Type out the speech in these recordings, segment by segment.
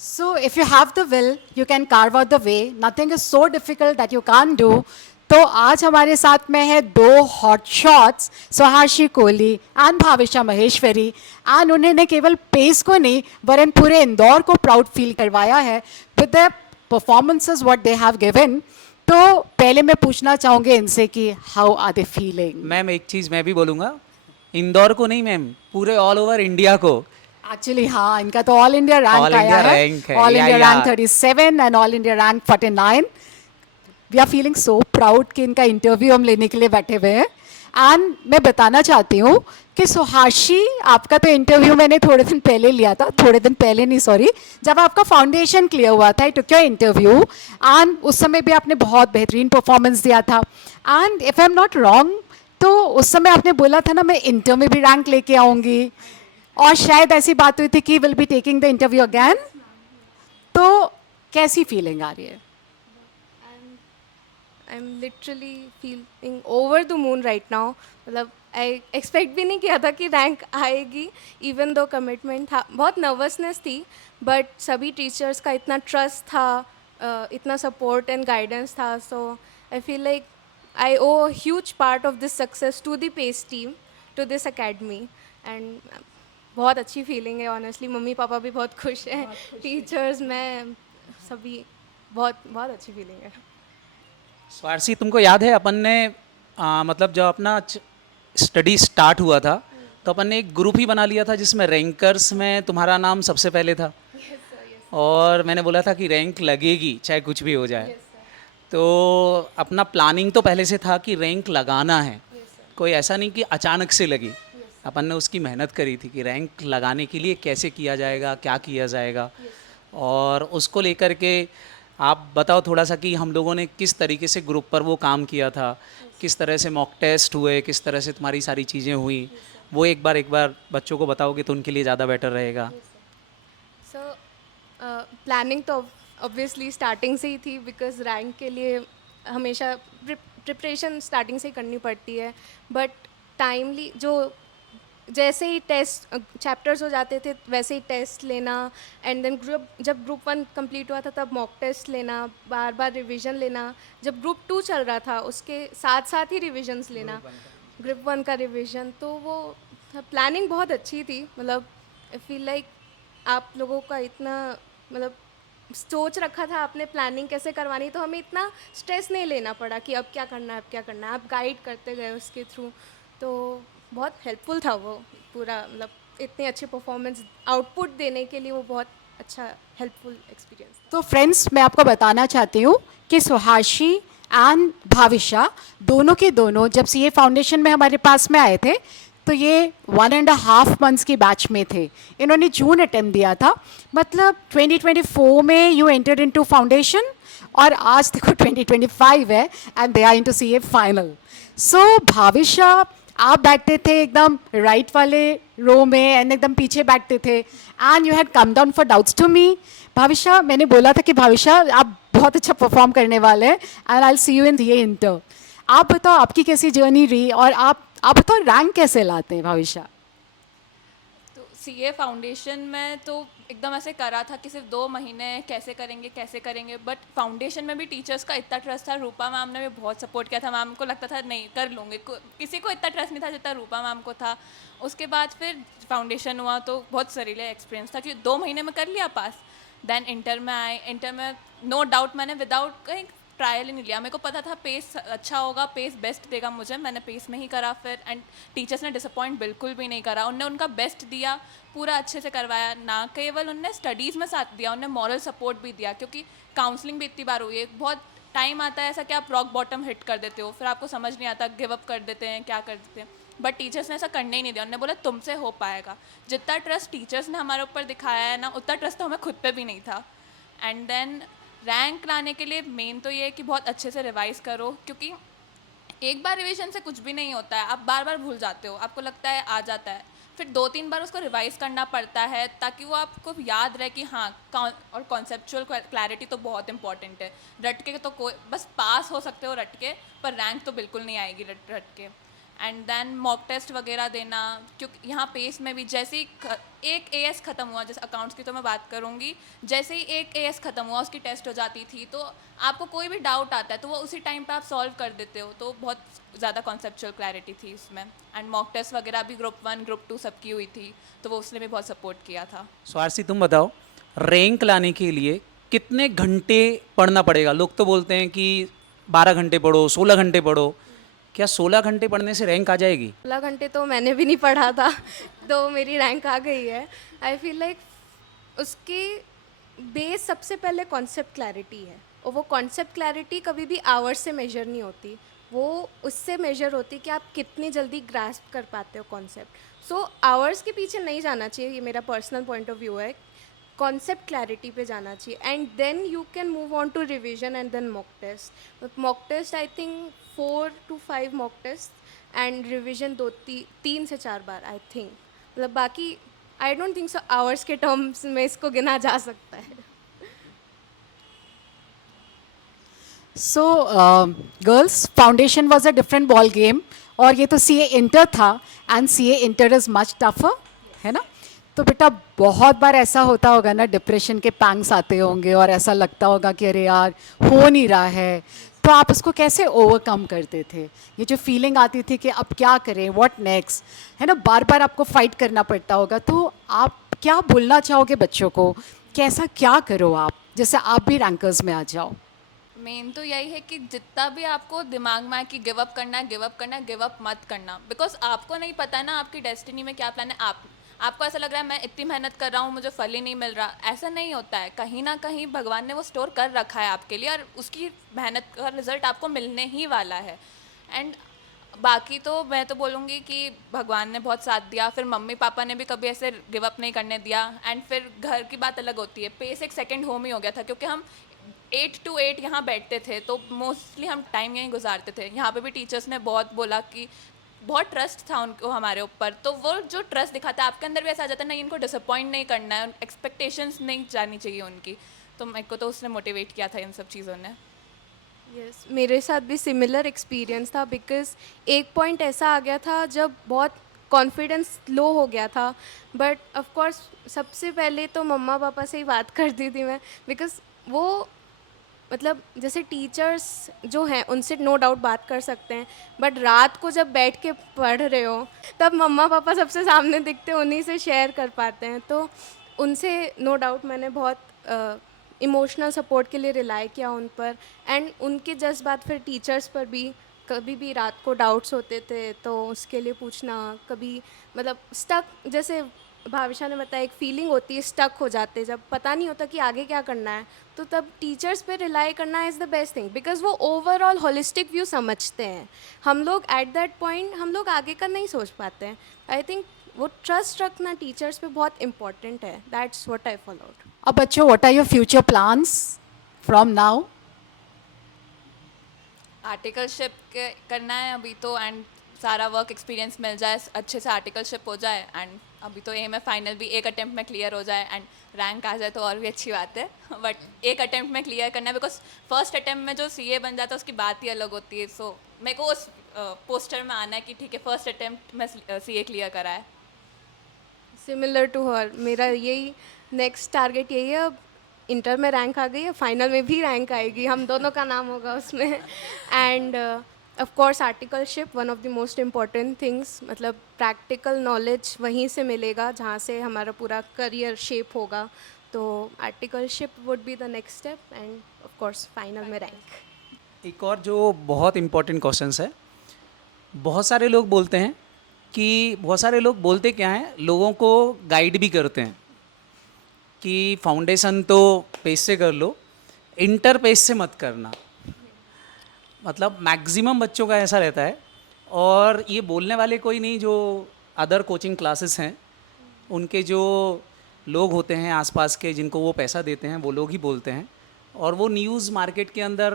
So if you have the will, you can carve out the way. Nothing is so difficult that you can't do. तो आज हमारे साथ में है दो hot shots, Sohashi Kohli and Bhavisha Maheshwari, and उन्होंने केवल पेस को नहीं वरन पूरे इंदौर को प्राउड फील करवाया है with the performances what they have given. तो पहले मैं पूछना चाहूँगी इनसे कि how are they feeling. Ma'am एक चीज़ मैं भी बोलूँगा, इंदौर को नहीं मैम, पूरे ऑल ओवर इंडिया को. एक्चुअली हाँ, इनका तो ऑल इंडिया रैंक ऑल आया इंडिया है. रैंक है. ऑल या इंडिया या rank 37 and all India rank 49. We are feeling so proud कि इनका इंटरव्यू हम लेने के लिए बैठे हुए हैं. एंड मैं बताना चाहती हूँ कि सोहाशी, आपका तो इंटरव्यू मैंने थोड़े दिन पहले लिया था, थोड़े दिन पहले नहीं सॉरी, जब आपका फाउंडेशन क्लियर हुआ था. आई टुक योर इंटरव्यू एंड उस समय भी आपने बहुत बेहतरीन परफॉर्मेंस दिया था. And if I am not wrong, तो उस समय आपने बोला था ना मैं इंटर में भी रैंक लेके आऊँगी, और शायद ऐसी बात हुई थी कि will be taking the interview again. तो कैसी फीलिंग आ रही है? I'm literally feeling over the moon right now. मतलब आई एक्सपेक्ट भी नहीं किया था कि रैंक आएगी, इवन दो कमिटमेंट था, बहुत नर्वसनेस थी, बट सभी टीचर्स का इतना ट्रस्ट था, इतना सपोर्ट एंड गाइडेंस था. So I feel like I owe huge part of this success to the Pace team, to this academy. And बहुत अच्छी फीलिंग है ऑनेस्टली. मम्मी पापा भी बहुत खुश हैं, टीचर्स, मैं, सभी. बहुत बहुत अच्छी फीलिंग है. स्वारसी, तुमको याद है अपन ने मतलब जब अपना स्टडी स्टार्ट हुआ था तो अपन ने एक ग्रुप ही बना लिया था जिसमें रैंकर्स में तुम्हारा नाम सबसे पहले था. और मैंने बोला था कि रैंक लगेगी चाहे कुछ भी हो जाए. तो अपना प्लानिंग तो पहले से था कि रैंक लगाना है, कोई ऐसा नहीं कि अचानक से लगी. अपन ने उसकी मेहनत करी थी कि रैंक लगाने के लिए कैसे किया जाएगा, क्या किया जाएगा. और उसको लेकर के आप बताओ थोड़ा सा कि हम लोगों ने किस तरीके से ग्रुप पर वो काम किया था, किस तरह से मॉक टेस्ट हुए, किस तरह से तुम्हारी सारी चीज़ें हुई. वो एक बार बच्चों को बताओगे तो उनके लिए ज़्यादा बेटर रहेगा. सो प्लानिंग तो ऑब्वियसली स्टार्टिंग से ही थी, बिकॉज रैंक के लिए हमेशा प्रिपरेशन स्टार्टिंग से ही करनी पड़ती है. बट टाइमली जो जैसे ही टेस्ट चैप्टर्स हो जाते थे वैसे ही टेस्ट लेना, एंड देन जब ग्रुप 1 कंप्लीट हुआ था तब मॉक टेस्ट लेना, बार बार रिवीजन लेना. जब ग्रुप 2 चल रहा था उसके साथ साथ ही रिविजन्स लेना, ग्रुप 1 का रिवीजन. तो वो प्लानिंग बहुत अच्छी थी. मतलब आई फील लाइक आप लोगों का इतना, मतलब सोच रखा था आपने प्लानिंग कैसे करवानी, तो हमें इतना स्ट्रेस नहीं लेना पड़ा कि अब क्या करना है, अब क्या करना है. आप गाइड करते गए उसके थ्रू. तो बहुत हेल्पफुल था वो पूरा. मतलब इतने अच्छे परफॉर्मेंस आउटपुट देने के लिए वो बहुत अच्छा हेल्पफुल एक्सपीरियंस. तो फ्रेंड्स, मैं आपको बताना चाहती हूँ कि सोहाशी एंड भाविशा दोनों के दोनों जब सीए फाउंडेशन में हमारे पास में आए थे तो ये 1.5 मंथ्स की बैच में थे. इन्होंने जून अटेम्प्ट दिया था. मतलब 2024 में यू एंटर्ड इनटू फाउंडेशन, और आज देखो 2025 है and they are into CA final. So Bhavisha, आप बैठते थे एकदम राइट वाले रो में एंड एकदम पीछे बैठते थे, and you had come down for doubts to me. Bhavisha, मैंने बोला था कि भाविशा आप बहुत अच्छा परफॉर्म करने वाले हैं and I will see you in ये इंटर. आप बताओ आपकी कैसी जर्नी रही, और आप बताओ रैंक कैसे लाते हैं भाविशा? तो सीए फाउंडेशन में तो एकदम ऐसे करा था कि सिर्फ 2 महीने कैसे करेंगे, बट फाउंडेशन में भी टीचर्स का इतना ट्रस्ट था. रूपा मैम ने भी बहुत सपोर्ट किया था. मैम को लगता था नहीं कर लूँगे, किसी को इतना ट्रस्ट नहीं था जितना रूपा मैम को था. उसके बाद फिर फाउंडेशन हुआ तो बहुत सरीले एक्सपीरियंस था कि 2 महीने में कर लिया पास. देन इंटर में आए. इंटर में नो डाउट मैंने विदाउट कहीं ट्रायल ही नहीं लिया. मेरे को पता था पेस अच्छा होगा, पेस बेस्ट देगा मुझे. मैंने पेस में ही करा फिर, एंड टीचर्स ने डिसअपॉइंट बिल्कुल भी नहीं करा. उनने उनका बेस्ट दिया, पूरा अच्छे से करवाया. ना केवल उनने स्टडीज़ में साथ दिया, उनने मॉरल सपोर्ट भी दिया, क्योंकि काउंसलिंग भी इतनी बार हुई है. बहुत टाइम आता है ऐसा कि आप रॉक बॉटम हिट कर देते हो, फिर आपको समझ नहीं आता, गिव अप कर देते हैं, क्या कर देते हैं. बट टीचर्स ने ऐसा करने ही नहीं दिया. उन्होंने बोला तुमसे हो पाएगा. जितना ट्रस्ट टीचर्स ने हमारे ऊपर दिखाया है ना, उतना ट्रस्ट तो हमें खुद पे भी नहीं था. एंड देन रैंक लाने के लिए मेन तो ये है कि बहुत अच्छे से रिवाइज़ करो, क्योंकि एक बार रिवीजन से कुछ भी नहीं होता है. आप बार बार भूल जाते हो, आपको लगता है आ जाता है, फिर 2-3 बार उसको रिवाइज़ करना पड़ता है ताकि वो आपको याद रहे कि हाँ. और कॉन्सेप्चुअल क्लैरिटी तो बहुत इंपॉर्टेंट है. रट के तो कोई बस पास हो सकते हो रट के, पर रैंक तो बिल्कुल नहीं आएगी रट के. एंड देन मॉक टेस्ट वगैरह देना, क्योंकि यहाँ पेस में भी जैसे ही एक एएस ख़त्म हुआ, जैसे अकाउंट्स की तो मैं बात करूँगी, जैसे ही एक एएस ख़त्म हुआ उसकी टेस्ट हो जाती थी, तो आपको कोई भी डाउट आता है तो वो उसी टाइम पे आप सॉल्व कर देते हो, तो बहुत ज़्यादा कॉन्सेप्चुअल क्लैरिटी थी उसमें। एंड मॉक टेस्ट वगैरह भी ग्रुप 1 ग्रुप 2 सबकी हुई थी, तो वो उसने भी बहुत सपोर्ट किया था। स्वारसी तुम बताओ, रैंक लाने के लिए कितने घंटे पढ़ना पड़ेगा? लोग तो बोलते हैं कि 12 घंटे पढ़ो, 16 घंटे पढ़ो। क्या 16 घंटे पढ़ने से रैंक आ जाएगी? 16 घंटे तो मैंने भी नहीं पढ़ा था तो मेरी रैंक आ गई है। आई फील लाइक उसकी बेस सबसे पहले कॉन्सेप्ट क्लैरिटी है, और वो कॉन्सेप्ट क्लैरिटी कभी भी आवर्स से मेजर नहीं होती, वो उससे मेजर होती कि आप कितनी जल्दी ग्रास्प कर पाते हो कॉन्सेप्ट। सो आवर्स के पीछे नहीं जाना चाहिए, ये मेरा पर्सनल पॉइंट ऑफ व्यू है। कॉन्सेप्ट क्लैरिटी पे जाना चाहिए, and then you can move on to revision and then mock test. Mock test I think 4 to 5 mock test and revision 3 से 4 बार आई थिंक। मतलब बाकी I don't think so hours के terms में इसको गिना जा सकता है। So girls, foundation was a different ball game, और ये तो सीए इंटर था, and CA inter is much tougher, है ना? तो बेटा बहुत बार ऐसा होता होगा ना, डिप्रेशन के पैंग्स आते होंगे और ऐसा लगता होगा कि अरे यार हो नहीं रहा है, तो आप इसको कैसे ओवरकम करते थे? ये जो फीलिंग आती थी कि अब क्या करें, व्हाट नेक्स्ट, है ना, बार बार आपको फाइट करना पड़ता होगा, तो आप क्या बोलना चाहोगे बच्चों को? कैसा क्या करो आप, जैसे आप भी रैंकर्स में आ जाओ? मेन तो यही है कि जितना भी आपको दिमाग में आए कि गिव अप करना है, गिव अप करना है, गिव अप मत करना, बिकॉज आपको नहीं पता ना आपकी डेस्टिनी में क्या प्लान है। आपको ऐसा लग रहा है मैं इतनी मेहनत कर रहा हूँ मुझे फल ही नहीं मिल रहा, ऐसा नहीं होता है। कहीं ना कहीं भगवान ने वो स्टोर कर रखा है आपके लिए, और उसकी मेहनत का रिजल्ट आपको मिलने ही वाला है। एंड बाकी तो मैं तो बोलूँगी कि भगवान ने बहुत साथ दिया, फिर मम्मी पापा ने भी कभी ऐसे गिव अप नहीं करने दिया। एंड फिर घर की बात अलग होती है, पेस एक सेकंड होम ही हो गया था, क्योंकि हम 8 to 8 यहाँ बैठते थे, तो मोस्टली हम टाइम यहीं गुजारते थे। यहाँ पे भी टीचर्स ने बहुत बोला कि बहुत ट्रस्ट था उनको हमारे ऊपर, तो वो जो ट्रस्ट दिखाता है आपके अंदर भी ऐसा आ जाता है नहीं, इनको डिसअपॉइंट नहीं करना है, एक्सपेक्टेशंस नहीं जानी चाहिए उनकी। तो मेरे को तो उसने मोटिवेट किया था इन सब चीज़ों ने। यस, मेरे साथ भी सिमिलर एक्सपीरियंस था, बिकॉज एक पॉइंट ऐसा आ गया था जब बहुत कॉन्फिडेंस लो हो गया था। बट ऑफ कोर्स सबसे पहले तो मम्मा पापा से ही बात करती थी मैं, बिकॉज वो मतलब जैसे टीचर्स जो हैं उनसे नो डाउट बात कर सकते हैं, बट रात को जब बैठ के पढ़ रहे हो तब मम्मा पापा सबसे सामने दिखते हैं, उन्हीं से शेयर कर पाते हैं। तो उनसे नो डाउट मैंने बहुत इमोशनल सपोर्ट के लिए रिलाई किया उन पर, एंड उनके जज्बात फिर टीचर्स पर भी। कभी भी रात को डाउट्स होते थे तो उसके लिए पूछना, कभी मतलब स्टक, जैसे भाविशा ने बताया एक फीलिंग होती है स्टक हो जाते जब पता नहीं होता कि आगे क्या करना है, तो तब टीचर्स पे रिलाई करना is the best thing, because वो ओवरऑल होलिस्टिक व्यू समझते हैं। हम लोग एट दैट पॉइंट हम लोग आगे का नहीं सोच पाते हैं। आई थिंक वो ट्रस्ट रखना टीचर्स पे बहुत इंपॉर्टेंट है। That's what I followed. अब बच्चों, what are your future plans from now? Articleship करना है अभी तो, एंड सारा वर्क एक्सपीरियंस मिल जाए, अच्छे से आर्टिकलशिप हो जाए, एंड अभी तो एम है फाइनल भी एक अटेम्प्ट में क्लियर हो जाए, एंड रैंक आ जाए तो और भी अच्छी बात है। बट एक अटेम्प्ट में क्लियर करना है, बिकॉज फर्स्ट अटेम्प्ट में जो सीए बन जाता है उसकी बात ही अलग होती है। सो मेरे को उस पोस्टर में आना है कि ठीक है फर्स्ट अटेम्प्ट में सीए क्लियर करा है। सिमिलर टू हर, मेरा यही नेक्स्ट टारगेट यही है। अब इंटर में रैंक आ गई है, फाइनल में भी रैंक आएगी, हम दोनों का नाम होगा उसमें। End of course articleship one of the most important things, मतलब प्रैक्टिकल नॉलेज वहीं से मिलेगा जहाँ से हमारा पूरा करियर शेप होगा। तो articleship would be the next step, end of course final में रैंक। एक और जो बहुत इम्पोर्टेंट क्वेश्चन है, बहुत सारे लोग बोलते हैं कि बहुत सारे लोग बोलते क्या हैं, लोगों को गाइड भी करते हैं कि फाउंडेशन तो पेज से कर लो, इंटर पेज से मत करना। मतलब मैक्सिमम बच्चों का ऐसा रहता है, और ये बोलने वाले कोई नहीं, जो अदर कोचिंग क्लासेस हैं उनके जो लोग होते हैं आसपास के जिनको वो पैसा देते हैं, वो लोग ही बोलते हैं। और वो न्यूज़ मार्केट के अंदर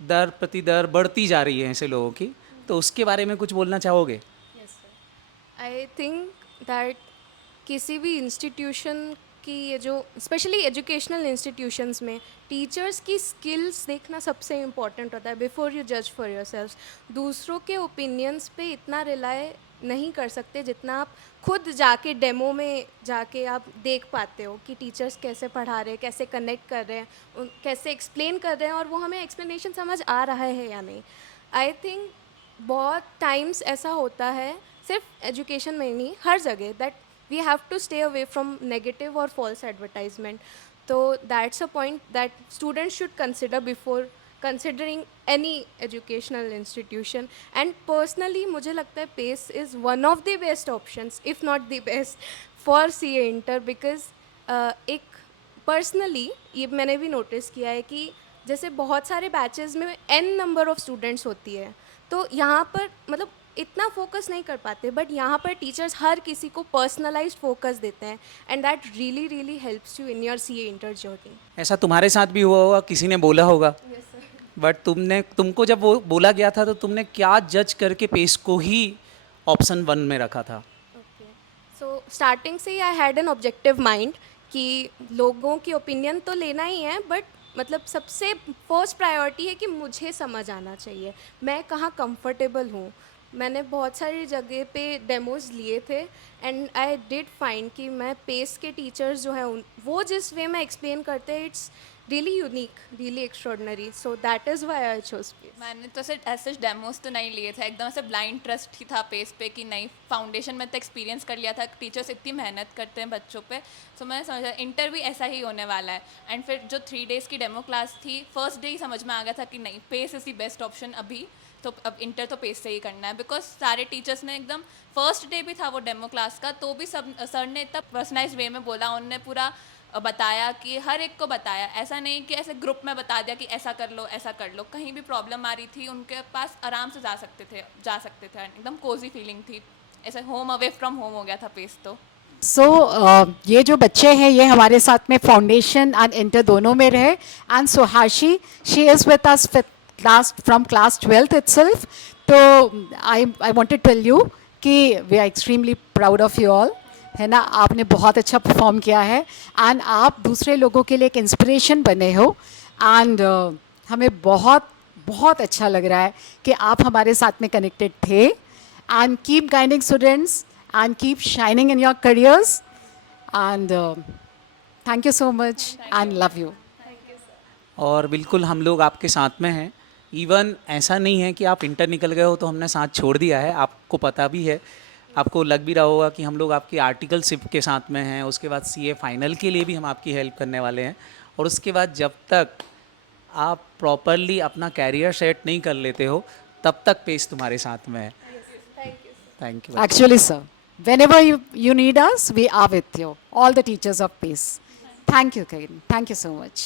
दर प्रति दर बढ़ती जा रही है ऐसे लोगों की, तो उसके बारे में कुछ बोलना चाहोगे? आई थिंक दैट किसी भी इंस्टीट्यूशन कि ये जो स्पेशली एजुकेशनल इंस्टीट्यूशंस में टीचर्स की स्किल्स देखना सबसे इम्पॉर्टेंट होता है बिफोर यू जज फॉर योरसेल्फ। दूसरों के ओपिनियन्स पे इतना रिलाई नहीं कर सकते जितना आप खुद जाके डेमो में जाके आप देख पाते हो कि टीचर्स कैसे पढ़ा रहे हैं, कैसे कनेक्ट कर रहे हैं, कैसे एक्सप्लेन कर रहे हैं और वो हमें एक्सप्लेनेशन समझ आ रहा है या नहीं। आई थिंक बहुत टाइम्स ऐसा होता है, सिर्फ एजुकेशन में नहीं, हर जगह, that we have to stay away from negative और फॉल्स एडवर्टाइजमेंट। तो that's a point that students should consider before considering any educational institution. And personally मुझे लगता है PACE is one of the best options if not the best for CA Inter because एक personally ये मैंने भी notice किया है कि जैसे बहुत सारे बैचेस में n नंबर ऑफ स्टूडेंट्स होती है तो यहाँ पर मतलब इतना फोकस नहीं कर पाते, बट यहाँ पर टीचर्स हर किसी को पर्सनलाइज्ड फोकस देते हैं and that really really helps you in your CA inter journey. ऐसा तुम्हारे साथ भी हुआ होगा, किसी ने बोला होगा, बट तुमको जब वो बोला गया था तो तुमने क्या जज करके पेस को ही ऑप्शन 1 में रखा था? ओके, सो स्टार्टिंग से ही I had an objective mind कि लोगों की ओपिनियन तो लेना ही है, बट मतलब सबसे फर्स्ट प्रायोरिटी है कि मुझे समझ आना चाहिए मैं कहाँ कंफर्टेबल हूँ। मैंने बहुत सारी जगह पे डेमोज लिए थे एंड आई डिड फाइंड कि मैं पेस के टीचर्स जो हैं वो जिस वे में एक्सप्लेन करते हैं it's really unique, really extraordinary, so that is why I chose Pace. मैंने तो सिर्फ ऐसे डेमोज तो नहीं लिए थे, एकदम से ब्लाइंड ट्रस्ट ही था पेस पे कि नहीं, फाउंडेशन में तो एक्सपीरियंस कर लिया था, टीचर्स इतनी मेहनत करते हैं बच्चों पे, तो मैंने समझा इंटर भी ऐसा ही होने वाला है। एंड फिर जो 3 डेज़ की डेमो क्लास थी, फर्स्ट डे ही समझ में आ गया था कि नहीं, Pace is the best option अभी, तो अब इंटर तो पेस से ही करना है। बिकॉज सारे टीचर्स ने एकदम, फर्स्ट डे भी था वो डेमो क्लास का, तो भी सब सर ने इतना पर्सनलाइज वे में बोला, उन्होंने पूरा बताया कि हर एक को बताया, ऐसा नहीं कि ऐसे ग्रुप में बता दिया कि ऐसा कर लो ऐसा कर लो, कहीं भी प्रॉब्लम आ रही थी उनके पास आराम से जा सकते थे, एकदम कोजी फीलिंग थी, ऐसे होम अवे फ्रॉम होम हो गया था पेस तो। ये जो बच्चे हैं ये हमारे साथ में फाउंडेशन एंड इंटर दोनों में रहे and Sohashi she is with us class from class 12th itself। तो I want to tell you कि we are extremely proud of you all, है ना। आपने बहुत अच्छा परफॉर्म किया है एंड आप दूसरे लोगों के लिए एक इंस्पिरेशन बने हो एंड हमें बहुत बहुत अच्छा लग रहा है कि आप हमारे साथ में कनेक्टेड थे and keep guiding students and keep shining in your careers and thank you so much and love you। और बिल्कुल हम लोग आपके साथ में हैं, इवन ऐसा नहीं है कि आप इंटर निकल गए हो तो हमने साथ छोड़ दिया है, आपको पता भी है, आपको लग भी रहा होगा कि हम लोग आपकी आर्टिकलशिप के साथ में हैं, उसके बाद CA फाइनल के लिए भी हम आपकी हेल्प करने वाले हैं, और उसके बाद जब तक आप प्रॉपरली अपना कैरियर सेट नहीं कर लेते हो तब तक पेस तुम्हारे साथ में है। Thank you. Actually sir, whenever you need us we are with you, all the teachers of PACE। thank you Karan, thank you so much।